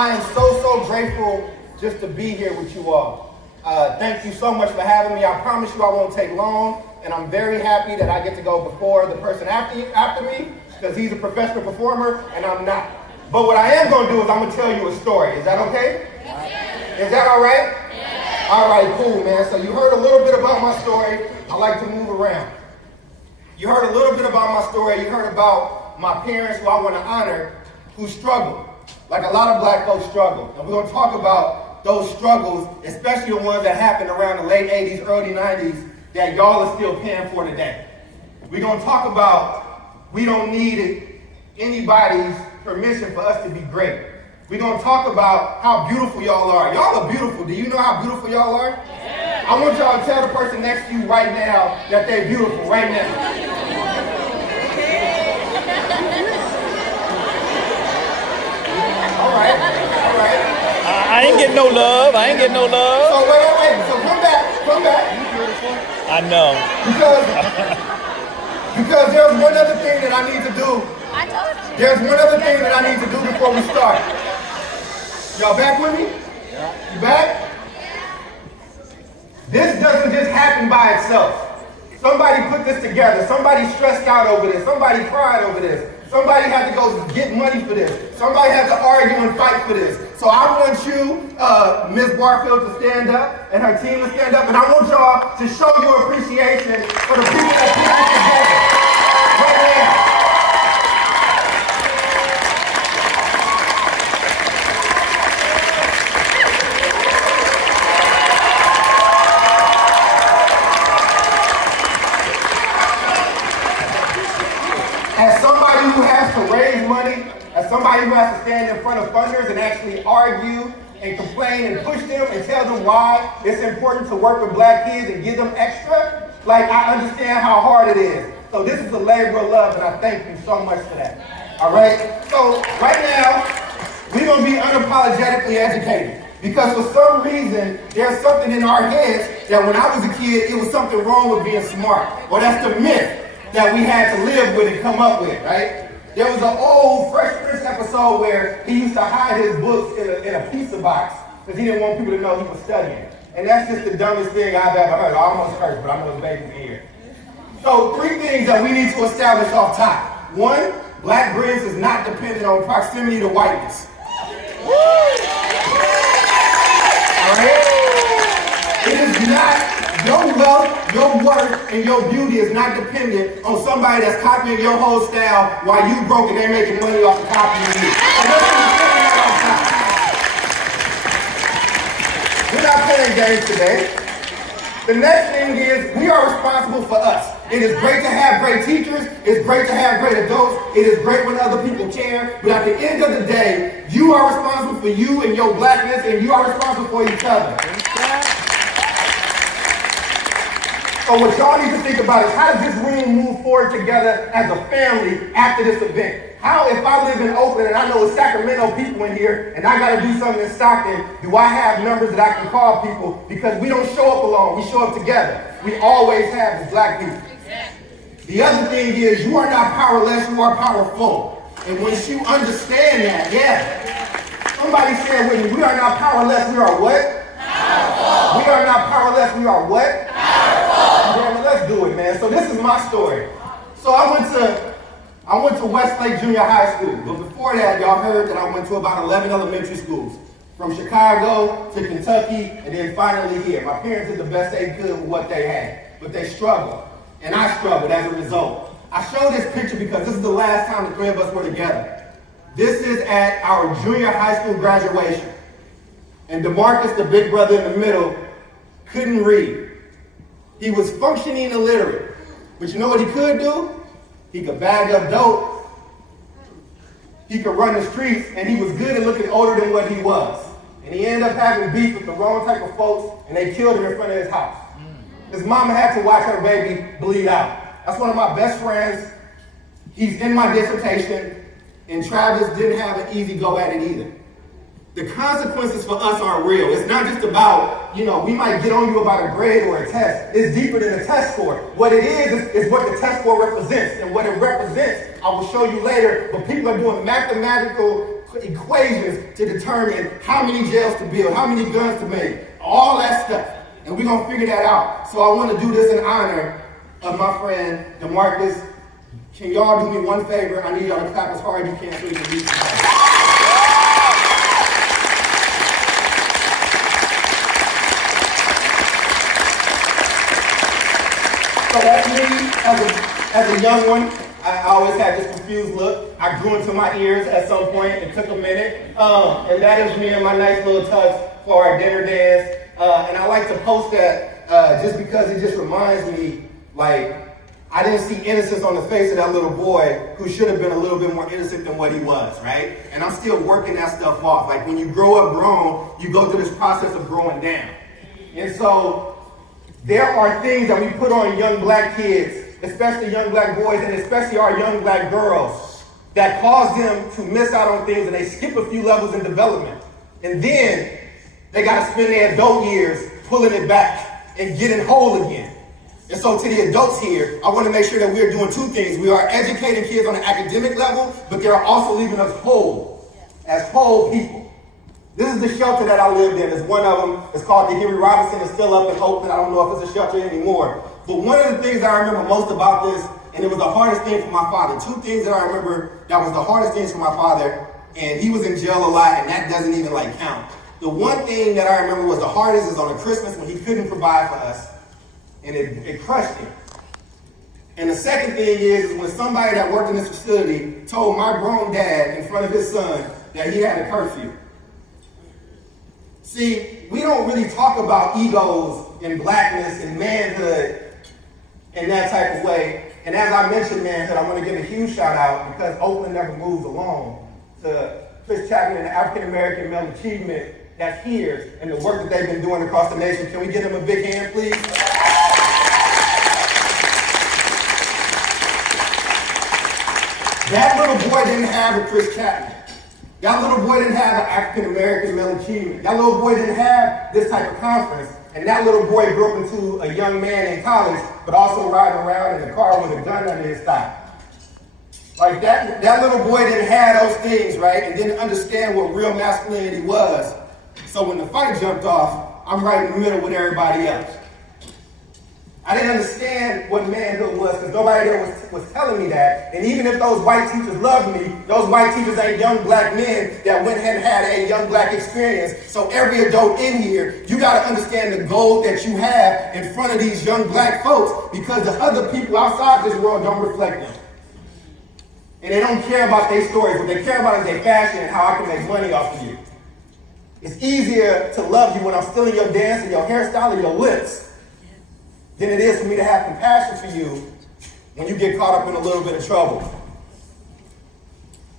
I am so grateful just to be here with you all. Thank you so much for having me. I promise you I won't take long, and I'm very happy that I get to go before the person after me, because he's a professional performer and I'm not. But what I am going to do is I'm going to tell you a story. Is that okay? Yes. Is that all right? Yes. All right, cool, man. So you heard a little bit about my story. I like to move around. You heard a little bit about my story. You heard about my parents, who I want to honor, who struggled. Like a lot of black folks struggle. And we're going to talk about those struggles, especially the ones that happened around the late 80s, early 90s, that y'all are still paying for today. We're going to talk about we don't need anybody's permission for us to be great. We're going to talk about how beautiful y'all are. Y'all are beautiful. Do you know how beautiful y'all are? Yeah. I want y'all to tell the person next to you right now that they're beautiful right now. All right. I ain't getting no love. So wait. So come back. You beautiful. I know. Because there's one other thing that I need to do. There's one other thing that I need to do before we start. Y'all back with me? Yeah. You back? This doesn't just happen by itself. Somebody put this together. Somebody stressed out over this. Somebody cried over this. Somebody had to go get money for this. Somebody had to argue and fight for this. So I want you, Ms. Barfield, to stand up and her team to stand up. And I want y'all to show your appreciation for the people that put this together. Right now. As somebody who has to raise money, as somebody who has to stand in front of funders and actually argue and complain and push them and tell them why it's important to work with black kids and give them extra, like, I understand how hard it is. So this is a labor of love, and I thank you so much for that. All right? So right now, we're going to be unapologetically educated. Because for some reason, there's something in our heads that when I was a kid, it was something wrong with being smart. Or that's the myth that we had to live with and come up with, right? There was an old Fresh Prince episode where he used to hide his books in a pizza box because he didn't want people to know he was studying. And that's just the dumbest thing I've ever heard. I almost cursed, but I know the baby's here. So 3 things that we need to establish off top. 1, black Grizz is not dependent on proximity to whiteness. All right? It is not. Your wealth, your worth, and your beauty is not dependent on somebody that's copying your whole style while you broke and they're making money off of copying you. We're not playing games today. The next thing is we are responsible for us. It is great to have great teachers. It's great to have great adults. It is great when other people care. But at the end of the day, you are responsible for you and your blackness, and you are responsible for each other. So what y'all need to think about is how does this room move forward together as a family after this event? How, if I live in Oakland and I know Sacramento people in here and I got to do something in Stockton, do I have numbers that I can call people? Because we don't show up alone, we show up together. We always have as black people. The other thing is you are not powerless, you are powerful. And once you understand that, somebody said with me, we are not powerless, we are what? Powerful. We are not powerless, we are what? Yeah, let's do it, man. So this is my story. So I went to Westlake Junior High School. But before that, y'all heard that I went to about 11 elementary schools. From Chicago to Kentucky, and then finally here. My parents did the best they could with what they had. But they struggled. And I struggled as a result. I show this picture because this is the last time the 3 of us were together. This is at our junior high school graduation. And DeMarcus, the big brother in the middle, couldn't read. He was functioning illiterate. But you know what he could do? He could bag up dope. He could run the streets, and he was good at looking older than what he was. And he ended up having beef with the wrong type of folks, and they killed him in front of his house. His mama had to watch her baby bleed out. That's one of my best friends. He's in my dissertation, and Travis didn't have an easy go at it either. The consequences for us are real. It's not just about, we might get on you about a grade or a test. It's deeper than a test score. What it is what the test score represents. And what it represents, I will show you later, but people are doing mathematical equations to determine how many jails to build, how many guns to make, all that stuff. And we're going to figure that out. So I want to do this in honor of my friend, DeMarcus. Can y'all do me one favor? I need y'all to clap as hard as you can so you can reach the mic. So that's me as a young one. I always had this confused look. I grew into my ears at some point. It took a minute. And that is me and my nice little tux for our dinner dance. And I like to post that just because it just reminds me, like, I didn't see innocence on the face of that little boy who should have been a little bit more innocent than what he was, right? And I'm still working that stuff off. Like, when you grow up grown, you go through this process of growing down. And so there are things that we put on young black kids, especially young black boys, and especially our young black girls, that cause them to miss out on things and they skip a few levels in development. And then they got to spend their adult years pulling it back and getting whole again. And so to the adults here, I want to make sure that we're doing two things. We are educating kids on an academic level, but they're also leaving us whole, as whole people. This is the shelter that I lived in. It's one of them. It's called the Henry Robinson. It's still up in Oakland. I don't know if it's a shelter anymore. But one of the things I remember most about this, and it was the hardest thing for my father, two things that I remember that was the hardest things for my father, and he was in jail a lot, and that doesn't even like count. The one thing that I remember was the hardest is on a Christmas when he couldn't provide for us, and it crushed him. And the second thing is when somebody that worked in this facility told my grown dad in front of his son that he had a curfew. See, we don't really talk about egos and blackness and manhood in that type of way. And as I mentioned manhood, I want to give a huge shout out because Oakland never moves alone to Chris Chapman and the African American Male Achievement that's here and the work that they've been doing across the nation. Can we give them a big hand, please? That little boy didn't have a Chris Chapman. That little boy didn't have an African American Male Achievement. That little boy didn't have this type of conference. And that little boy grew up into a young man in college, but also riding around in a car with a gun under his thigh. Like that little boy didn't have those things, right? And didn't understand what real masculinity was. So when the fight jumped off, I'm right in the middle with everybody else. I didn't understand what manhood was because nobody there was telling me that. And even if those white teachers loved me, those white teachers ain't young black men that went and had a young black experience. So every adult in here, you got to understand the goal that you have in front of these young black folks because the other people outside this world don't reflect them. And they don't care about their stories. What they care about is their fashion and how I can make money off of you. It's easier to love you when I'm stealing your dance and your hairstyle and your lips than it is for me to have compassion for you when you get caught up in a little bit of trouble.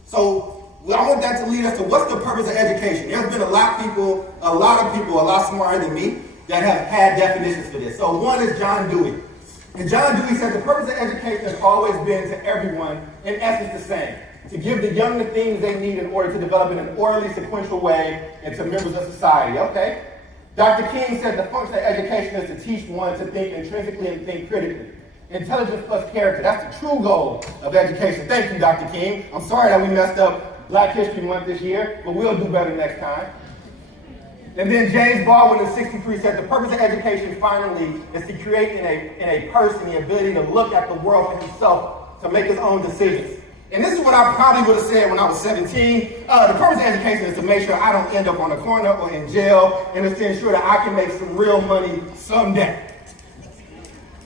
So I want that to lead us to what's the purpose of education. There's been a lot of people a lot smarter than me that have had definitions for this. So one is John Dewey. And John Dewey said the purpose of education has always been to everyone, in essence, the same. To give the young the things they need in order to develop in an orderly, sequential way into members of society. Okay? Dr. King said the function of education is to teach one to think intrinsically and think critically. Intelligence plus character, that's the true goal of education. Thank you, Dr. King. I'm sorry that we messed up Black History Month this year, but we'll do better next time. And then James Baldwin in 63 said the purpose of education finally is to create in a person the ability to look at the world for himself, to make his own decisions. And this is what I probably would have said when I was 17. The purpose of education is to make sure I don't end up on the corner or in jail, and it's to ensure that I can make some real money someday.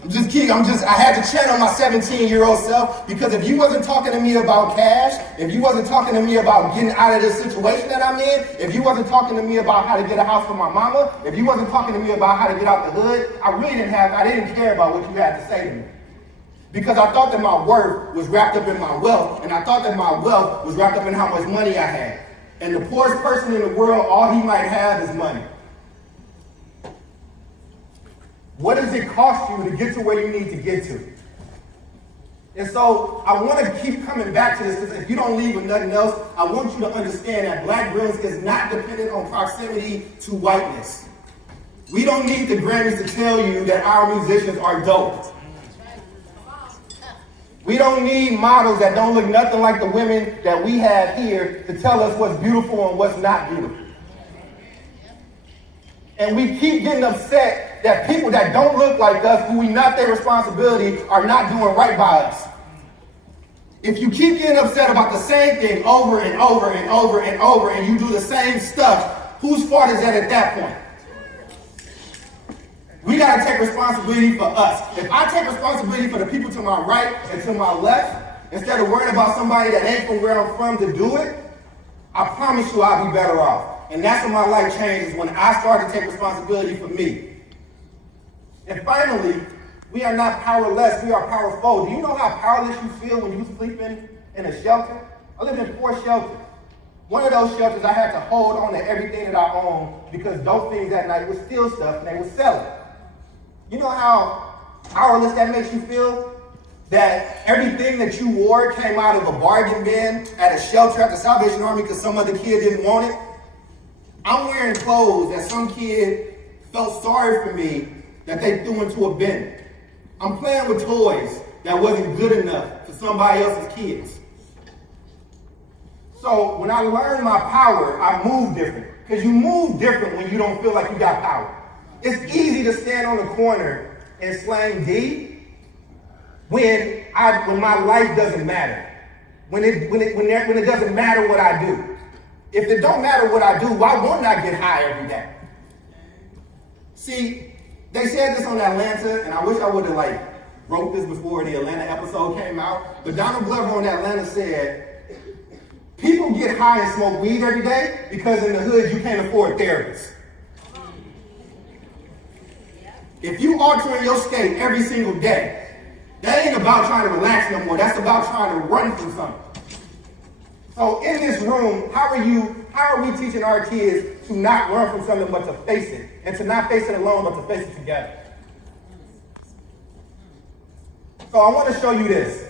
I had to channel my 17-year-old self because if you wasn't talking to me about cash, if you wasn't talking to me about getting out of this situation that I'm in, if you wasn't talking to me about how to get a house for my mama, if you wasn't talking to me about how to get out the hood, I didn't care about what you had to say to me. Because I thought that my worth was wrapped up in my wealth, and I thought that my wealth was wrapped up in how much money I had. And the poorest person in the world, all he might have is money. What does it cost you to get to where you need to get to? And so I want to keep coming back to this because if you don't leave with nothing else, I want you to understand that black brilliance is not dependent on proximity to whiteness. We don't need the Grammys to tell you that our musicians are dope. We don't need models that don't look nothing like the women that we have here to tell us what's beautiful and what's not beautiful. And we keep getting upset that people that don't look like us, who we not their responsibility, are not doing right by us. If you keep getting upset about the same thing over and over and over and over, and you do the same stuff, whose fault is that at that point? We got to take responsibility for us. If I take responsibility for the people to my right and to my left, instead of worrying about somebody that ain't from where I'm from to do it, I promise you I'll be better off. And that's when my life changes, when I start to take responsibility for me. And finally, we are not powerless, we are powerful. Do you know how powerless you feel when you're sleeping in a shelter? I lived in 4 shelters. One of those shelters, I had to hold on to everything that I owned because dope things that night would steal stuff and they would sell it. You know how powerless that makes you feel? That everything that you wore came out of a bargain bin at a shelter at the Salvation Army because some other kid didn't want it. I'm wearing clothes that some kid felt sorry for me that they threw into a bin. I'm playing with toys that wasn't good enough for somebody else's kids. So when I learned my power, I moved different. Because you move different when you don't feel like you got power. It's easy to stand on the corner and slang D when my life doesn't matter. When it doesn't matter what I do. If it don't matter what I do, why wouldn't I get high every day? See, they said this on Atlanta, and I wish I would have wrote this before the Atlanta episode came out. But Donald Glover on Atlanta said, people get high and smoke weed every day because in the hood you can't afford therapists. If you altering your state every single day, that ain't about trying to relax no more. That's about trying to run from something. So in this room, how are we teaching our kids to not run from something but to face it? And to not face it alone, but to face it together? So I want to show you this.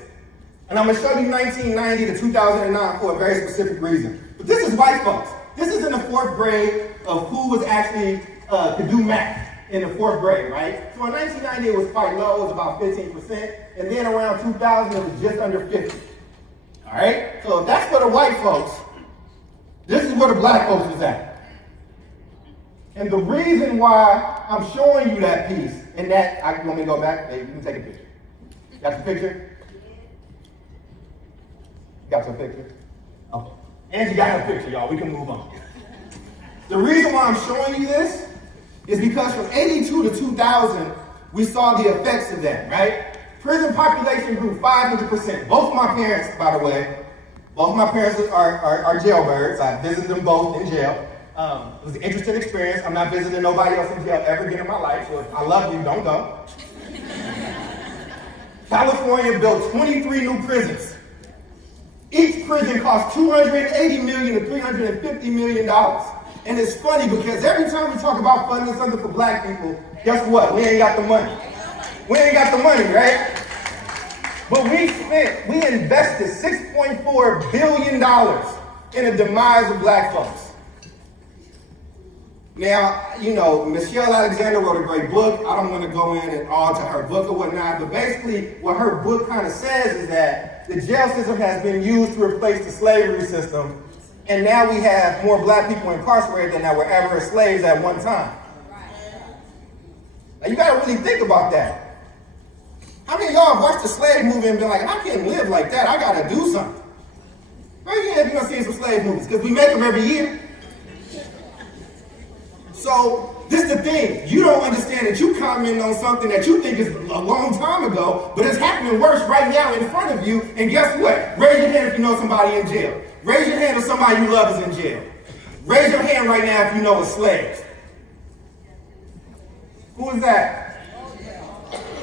And I'm going to show you 1990 to 2009 for a very specific reason. But this is white folks. This is in the 4th grade of who was actually could do math in the 4th grade, right? So in 1990, it was quite low. It was about 15%. And then around 2000, it was just under 50. All right? So if that's for the white folks, this is where the black folks was at. And the reason why I'm showing you that piece, and that, you want me to go back? Hey, you can take a picture. Got the picture? Got your picture? Okay. Angie got her picture, y'all. We can move on. The reason why I'm showing you this is because from 82 to 2000, we saw the effects of that, right? Prison population grew 500%. Both of my parents, by the way, both of my parents are jailbirds. I visited them both in jail. It was an interesting experience. I'm not visiting nobody else in jail ever again in my life, so if I love you, don't go. California built 23 new prisons. Each prison cost $280 million to $350 million. And it's funny because every time we talk about funding something for black people, guess what? We ain't got the money. We ain't got the money, right? But we invested $6.4 billion in the demise of black folks. Now, you know, Michelle Alexander wrote a great book. I don't want to go in and all to her book or whatnot, but basically what her book kind of says is that the jail system has been used to replace the slavery system, and now we have more black people incarcerated than that were ever slaves at one time. Now you got to really think about that. How many of y'all have watched the slave movie and been like, I can't live like that, I got to do something? Raise your hand if you're going to see some slave movies, because we make them every year. So, this is the thing. You don't understand that you commenting on something that you think is a long time ago, but it's happening worse right now in front of you. And guess what? Raise your hand if you know somebody in jail. Raise your hand if somebody you love is in jail. Raise your hand right now if you know a slave. Who is that?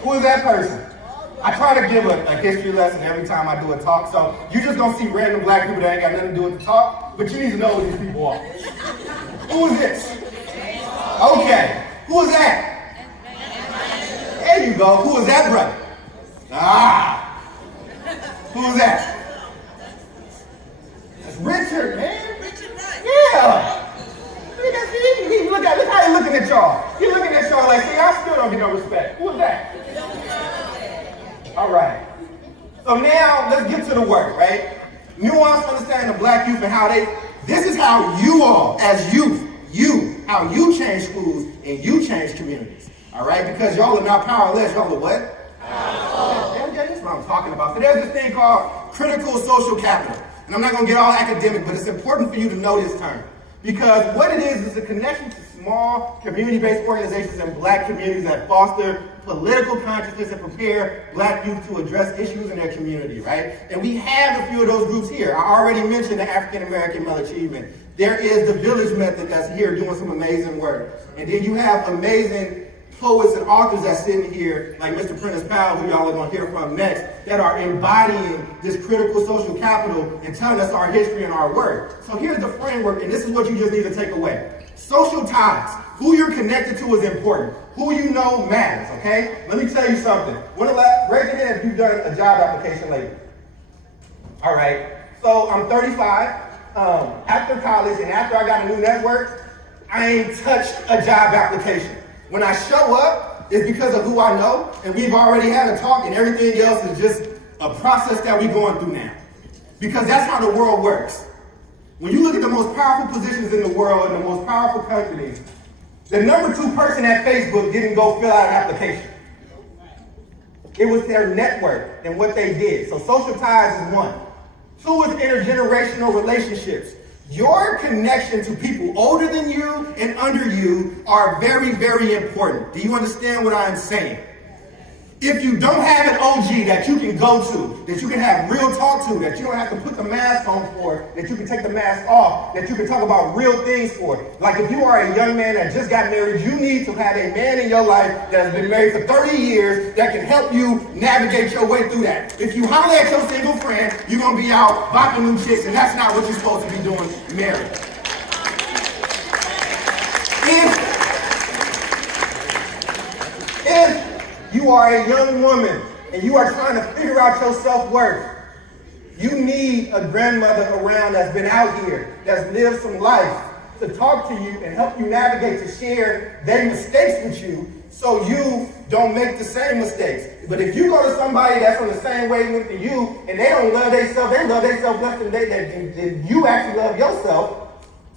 Who is that person? I try to give a history lesson every time I do a talk, so you're just going to see random black people that ain't got nothing to do with the talk, but you need to know who these people are. Who is this? Okay. Who is that? There you go. Who is that, brother? Ah. Who is that? That's Richard, man. Yeah. Look how he's looking at y'all. He's looking at y'all like, see, I still don't get no respect. Who is that? All right. So So now, let's get to the work, right? Nuance understanding of black youth and how this is how you all, as youth, how you change schools and you change communities, all right? Because y'all are not powerless, y'all are what? Powerful. Yeah, that's what I'm talking about. So there's this thing called critical social capital. And I'm not gonna get all academic, but it's important for you to know this term. Because what it is a connection to small community-based organizations in black communities that foster political consciousness and prepare black youth to address issues in their community, right? And we have a few of those groups here. I already mentioned the African American Male Achievement. There is the Village Method that's here doing some amazing work. And then you have amazing poets and authors that's sitting here, like Mr. Prentice Powell, who y'all are gonna hear from next, that are embodying this critical social capital and telling us our history and our work. So here's the framework, and this is what you just need to take away. Social ties. Who you're connected to is important. Who you know matters, okay? Let me tell you something. Raise your hand if you've done a job application lately. All right, so I'm 35. After college and after I got a new network, I ain't touched a job application. When I show up, it's because of who I know, and we've already had a talk, and everything else is just a process that we're going through now. Because that's how the world works. When you look at the most powerful positions in the world and the most powerful companies, the number 2 person at Facebook didn't go fill out an application. It was their network and what they did. So social ties is 1. 2 is intergenerational relationships. Your connection to people older than you and under you are very, very important. Do you understand what I'm saying? If you don't have an OG that you can go to, that you can have real talk to, that you don't have to put the mask on for, that you can take the mask off, that you can talk about real things for. Like if you are a young man that just got married, you need to have a man in your life that has been married for 30 years that can help you navigate your way through that. If you holler at your single friend, you're going to be out bopping new chicks, and that's not what you're supposed to be doing married. If you are a young woman and you are trying to figure out your self-worth, you need a grandmother around that's been out here, that's lived some life, to talk to you and help you navigate, to share their mistakes with you so you don't make the same mistakes. But if you go to somebody that's on the same wavelength as you and they don't love themselves, they love themselves less than you actually love yourself,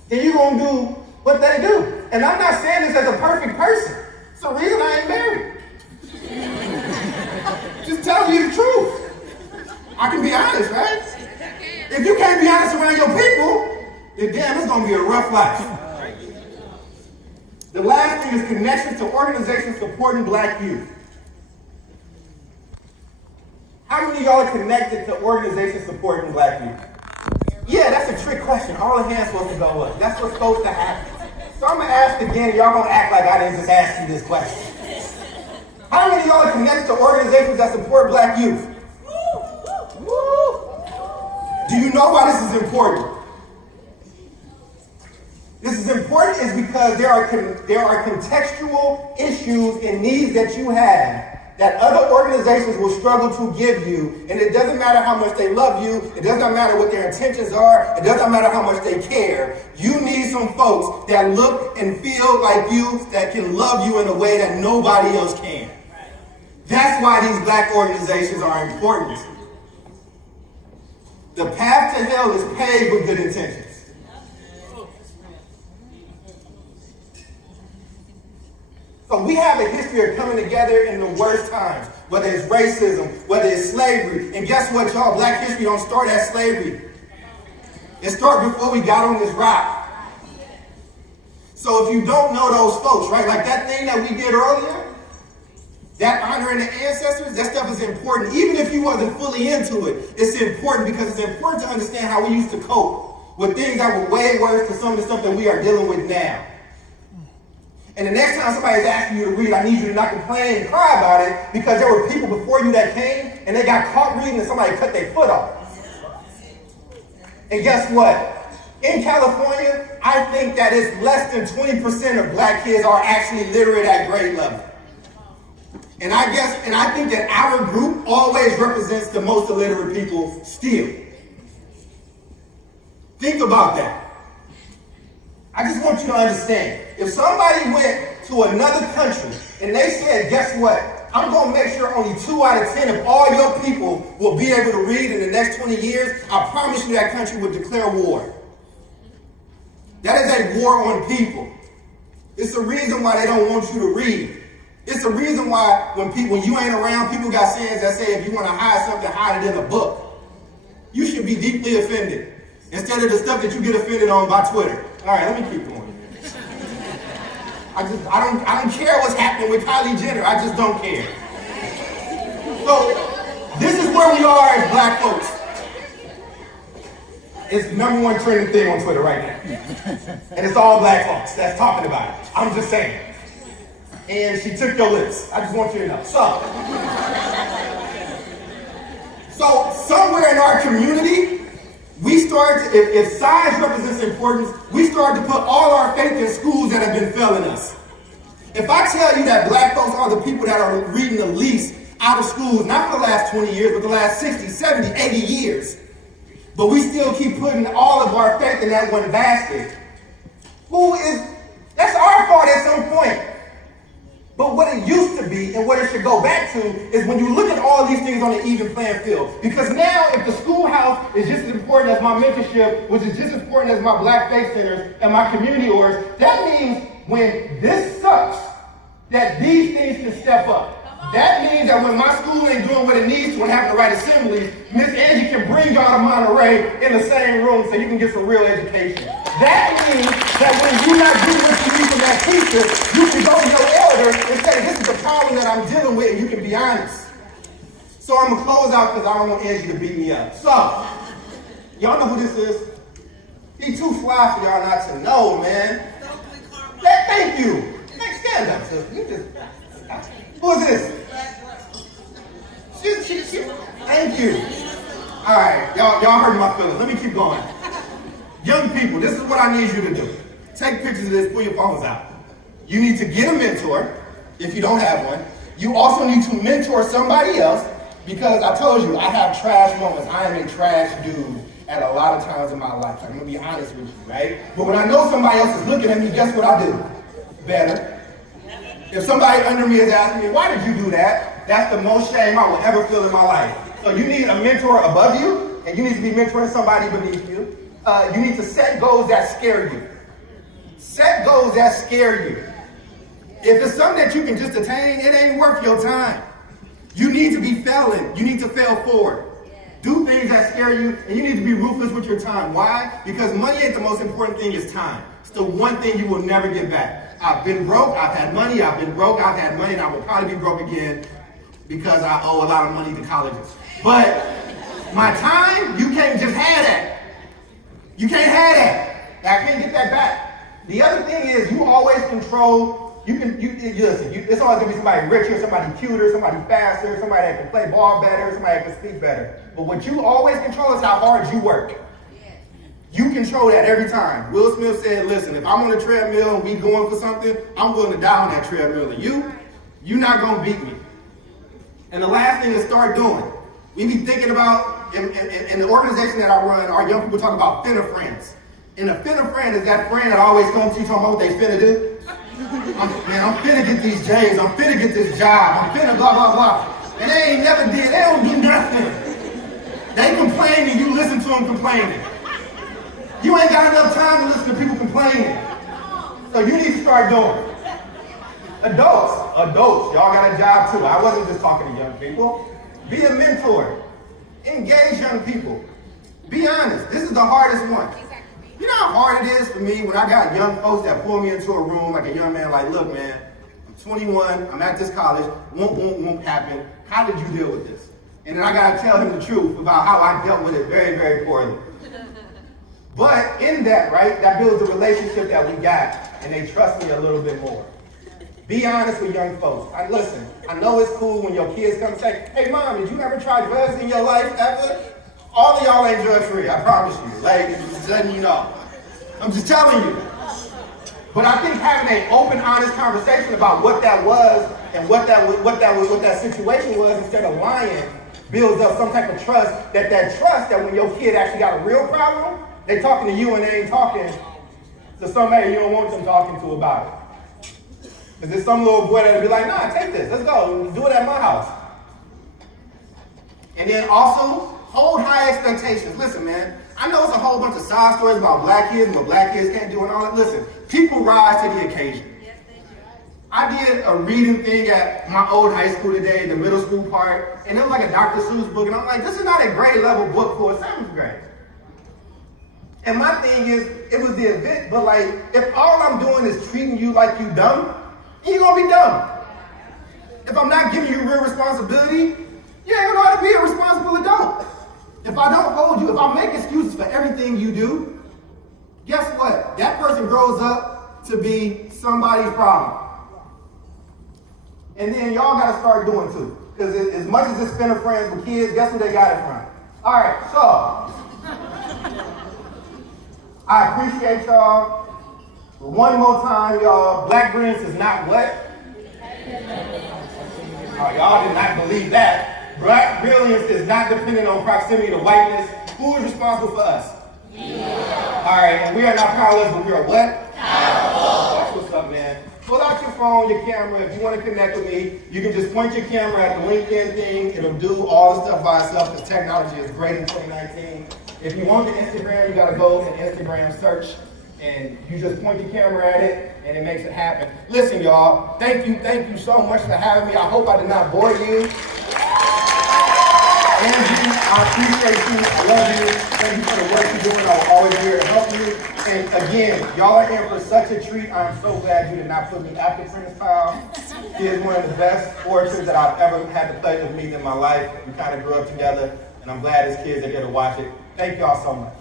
then you're going to do what they do. And I'm not saying this as a perfect person. It's the reason I ain't married. Just telling you the truth. I can be honest, right? If you can't be honest around your people, then damn, it's gonna be a rough life. The last thing is connections to organizations supporting black youth. How many of y'all are connected to organizations supporting black youth? Yeah, that's a trick question. All the hands supposed to go up. That's what's supposed to happen. So I'm gonna ask again, and y'all gonna act like I didn't just ask you this question. How many of y'all are connected to organizations that support black youth? Do you know why this is important? This is important is because there are contextual issues and needs that you have that other organizations will struggle to give you, and it doesn't matter how much they love you, it doesn't matter what their intentions are, it doesn't matter how much they care. You need some folks that look and feel like you, that can love you in a way that nobody else can. That's why these black organizations are important. The path to hell is paved with good intentions. So we have a history of coming together in the worst times, whether it's racism, whether it's slavery. And guess what, y'all? Black history don't start at slavery. It started before we got on this rock. So if you don't know those folks, right, like that thing that we did earlier, that honoring the ancestors, that stuff is important. Even if you wasn't fully into it, it's important because it's important to understand how we used to cope with things that were way worse than some of the stuff that we are dealing with now. And the next time somebody's asking you to read, I need you to not complain and cry about it because there were people before you that came and they got caught reading and somebody cut their foot off. And guess what? In California, I think that it's less than 20% of black kids are actually literate at grade level. And I think that our group always represents the most illiterate people still. Think about that. I just want you to understand. If somebody went to another country and they said, guess what? I'm going to make sure only 2 out of 10 of all your people will be able to read in the next 20 years. I promise you that country would declare war. That is a war on people. It's the reason why they don't want you to read. It's the reason why when you ain't around, people got sayings that say if you want to hide something, hide it in a book. You should be deeply offended instead of the stuff that you get offended on by Twitter. All right, let me keep going. I don't care what's happening with Kylie Jenner. I just don't care. So this is where we are as black folks. It's the #1 trending thing on Twitter right now. And it's all black folks that's talking about it. I'm just saying. And she took your lips. I just want you to know. So somewhere in our community, we start to, if size represents importance, we start to put all our faith in schools that have been failing us. If I tell you that black folks are the people that are reading the least out of schools, not for the last 20 years, but the last 60, 70, 80 years, but we still keep putting all of our faith in that one basket, that's our fault at some point. But what it used to be and what it should go back to is when you look at all these things on an even playing field. Because now if the schoolhouse is just as important as my mentorship, which is just as important as my Black Faith Centers and my community orders, that means when this sucks, that these things can step up. That means that when my school ain't doing what it needs to and having the right assemblies, Miss Angie can bring y'all to Monterey in the same room so you can get some real education. That means that when you're not getting what you need from that teacher, you can go to your elder and say, this is the problem that I'm dealing with, and you can be honest. So I'm going to close out because I don't want Angie to beat me up. So, y'all know who this is? He too fly for y'all not to know, man. Thank you. Hey, stand up, sister. Who is this? Thank you. All right, y'all hurt my feelings. Let me keep going. Young people, this is what I need you to do. Take pictures of this, pull your phones out. You need to get a mentor if you don't have one. You also need to mentor somebody else because I told you I have trash moments. I am a trash dude at a lot of times in my life. I'm gonna be honest with you, right? But when I know somebody else is looking at me, guess what I do? Better. If somebody under me is asking me, why did you do that? That's the most shame I will ever feel in my life. So you need a mentor above you, and you need to be mentoring somebody beneath you. You need to set goals that scare you. Set goals that scare you. If it's something that you can just attain, it ain't worth your time. You need to be failing. You need to fail forward. Do things that scare you, and you need to be ruthless with your time. Why? Because money ain't the most important thing, it's time. It's the one thing you will never get back. I've been broke, I've had money, I've been broke, I've had money, and I will probably be broke again because I owe a lot of money to colleges. But my time, you can't just have that. You can't have that. I can't get that back. The other thing is you always control, listen, it's always gonna be somebody richer, somebody cuter, somebody faster, somebody that can play ball better, somebody that can speak better. But what you always control is how hard you work. You control that every time. Will Smith said, listen, if I'm on a treadmill and we going for something, I'm willing to die on that treadmill. And you're not gonna beat me. And the last thing is start doing. We be thinking about, in the organization that I run, our young people talk about finna friends. And a finna friend is that friend that always comes to you talking about what they finna do. I'm finna get these J's, I'm finna get this job, I'm finna blah, blah, blah. And they ain't never did, they don't do nothing. They complain and you listen to them complaining. You ain't got enough time to listen to people complaining. So you need to start doing. Adults, y'all got a job too. I wasn't just talking to young people. Be a mentor. Engage young people. Be honest. This is the hardest one. You know how hard it is for me when I got young folks that pull me into a room like a young man, like, look, man, I'm 21, I'm at this college, won't happen. How did you deal with this? And then I gotta tell him the truth about how I dealt with it very, very poorly. But in that, right, that builds a relationship that we got, and they trust me a little bit more. Be honest with young folks. Listen, I know it's cool when your kids come and say, hey, Mom, did you ever try drugs in your life ever? All of y'all ain't drug-free, I promise you. Like, just letting you know. I'm just telling you. But I think having an open, honest conversation about what that was and what that situation was instead of lying builds up some type of trust, that when your kid actually got a real problem, they talking to you and they ain't talking to somebody you don't want them talking to about it. Because there's some little boy that'll be like, nah, take this, let's go, do it at my house. And then also, hold high expectations. Listen, man, I know it's a whole bunch of side stories about black kids and what black kids can't do and all that. Listen, people rise to the occasion. I did a reading thing at my old high school today, the middle school part, and it was like a Dr. Seuss book, and I'm like, this is not a grade level book for a 7th grade. And my thing is, it was the event, but like, if all I'm doing is treating you like you dumb, you're gonna be dumb. If I'm not giving you real responsibility, you ain't gonna know how to be a responsible adult. If I don't hold you, if I make excuses for everything you do, guess what? That person grows up to be somebody's problem. And then y'all gotta start doing too. Because as much as it's spinning friends with kids, guess who they got it from? All right, so I appreciate y'all. One more time, y'all. Black brilliance is not what? Oh, y'all did not believe that. Black brilliance is not dependent on proximity to whiteness. Who is responsible for us? All right, and we are not powerless, but we are what? Powerful. That's what's up, man. Pull out your phone, your camera. If you want to connect with me, you can just point your camera at the LinkedIn thing. It'll do all the stuff by itself because technology is great in 2019. If you want the Instagram, you got to go and Instagram search, and you just point your camera at it, and it makes it happen. Listen, y'all, thank you so much for having me. I hope I did not bore you. Angie, I appreciate you. I love you. Thank you for the work you're doing. I will always be here to help you. And again, y'all are in for such a treat. I'm so glad you did not put me after Prince Powell. He is one of the best orators that I've ever had the pleasure of meeting in my life. We kind of grew up together, and I'm glad his kids are here to watch it. Thank y'all so much.